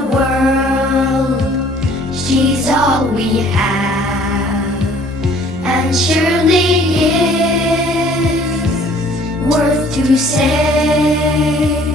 the world. She's all we have, and surely is worth to save.